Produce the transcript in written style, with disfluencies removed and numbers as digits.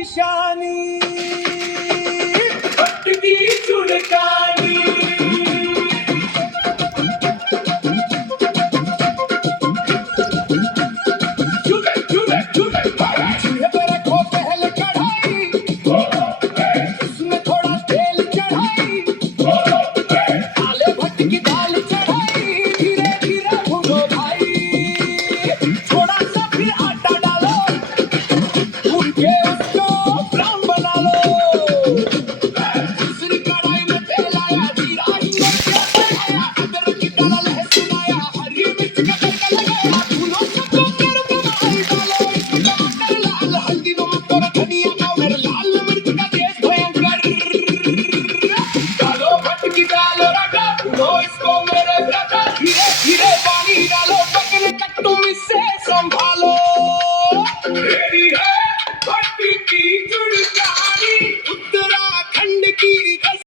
निशानी भटकी चुड़कानी चूल्हे पे रखो पहले कढ़ाई उसमें थोड़ा तेल चढ़ाई काले भट्ट की दाल चढ़ाई धीरे धीरे भूनो भाई थोड़ा सा फिर आटा डालो भून के उसको ब्राउन बना लो दूसरी कढ़ाई में तेल आया जीरा हिंग आया अदरक की डाला लहसुन आया हरी मिर्च का तड़का लगाया भूनो सबको फिर कढ़ाई डालो इसमें टमाटर लाल हल्दी नमक और धनिया पाउडर लाल मिर्च का तेज भयंकर डालो भट्ट की दाल रखा भूनो इसको मेरे ब्रदर धीरे धीरे पानी डालो पकने तक तुम इसे संभालो रेडी है भट्ट की चुड़कानी